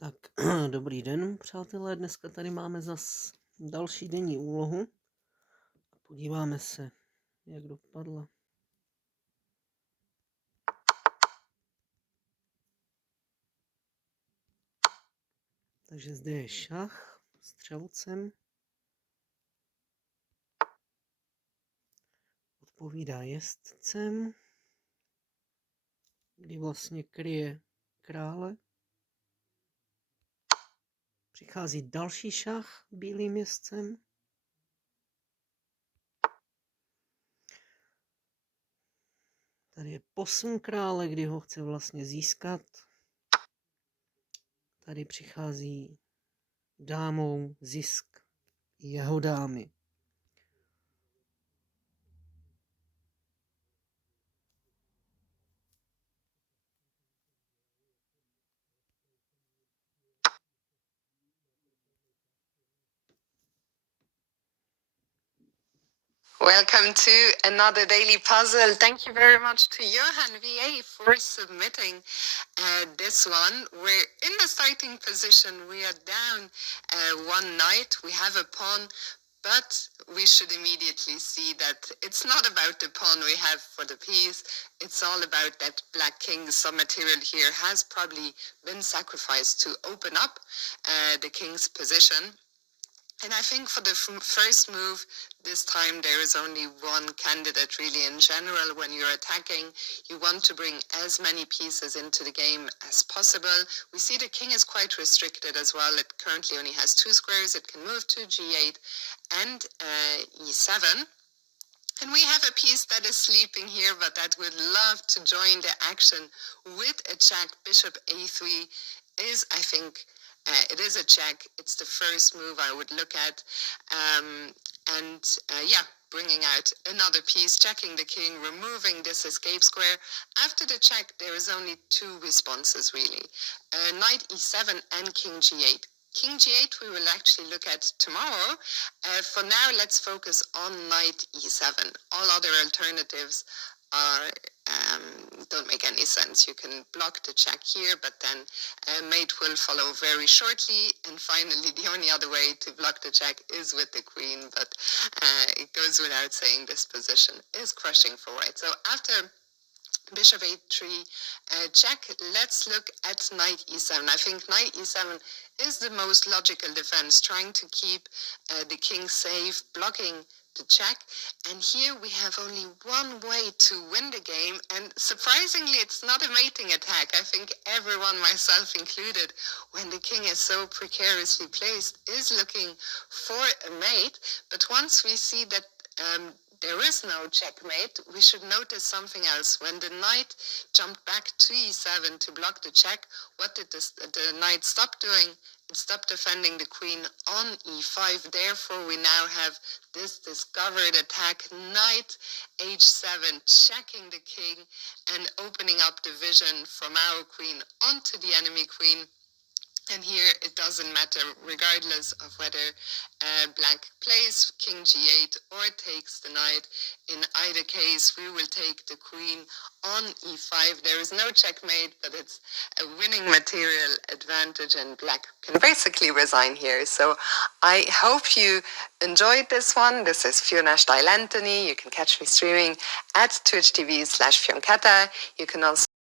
Tak, dobrý den, přátelé. Dneska tady máme zas další denní úlohu. Podíváme se, jak dopadla. Takže zde je šach s střelcem. Odpovídá jezdcem, kdy vlastně kryje krále. Přichází další šach bílým jezdcem. Tady je posun krále, kdy ho chce vlastně získat. Tady přichází dámou zisk jeho dámy. Welcome to another daily puzzle. Thank you very much to Johan VA for submitting this one. We're in the starting position. We are down one knight. We have a pawn, but we should immediately see that it's not about the pawn we have for the piece. It's all about that black king. Some material here has probably been sacrificed to open up the king's position. And I think for the first move, this time there is only one candidate really. In general, when you're attacking, you want to bring as many pieces into the game as possible. We see the king is quite restricted as well. It currently only has 2 squares. It can move to g8 and e7. And we have a piece that is sleeping here, but that would love to join the action with a check. Bishop a3 is, I think, it is a check. It's the first move I would look at. Yeah, bringing out another piece, checking the king, removing this escape square. After the check, there is only 2 responses, really. Knight e7 and king g8. King g8 we will actually look at tomorrow. For now, let's focus on knight e7. All other alternatives are don't make any sense. You can block the check here, but then mate will follow very shortly. And finally, the only other way to block the check is with the queen, but it goes without saying this position is crushing for white. So after Bishop a3 check, let's look at knight e7. I think knight e7 is the most logical defense, trying to keep the king safe, blocking the check. And here we have only one way to win the game, and surprisingly it's not a mating attack. I think everyone, myself included, when the king is so precariously placed, is looking for a mate. But once we see that there is no checkmate, we should notice something else. When the knight jumped back to e7 to block the check, what did the knight stop doing? It stopped defending the queen on e5. Therefore, we now have this discovered attack, knight h7, checking the king and opening up the vision from our queen onto the enemy queen. And here it doesn't matter, regardless of whether black plays king g8 or takes the knight. In either case, we will take the queen on e5. There is no checkmate, but it's a winning material advantage, and black can basically resign here. So I hope you enjoyed this one. This is Fiona Steil Anthony. You can catch me streaming at twitch.tv/Fionketta. You can also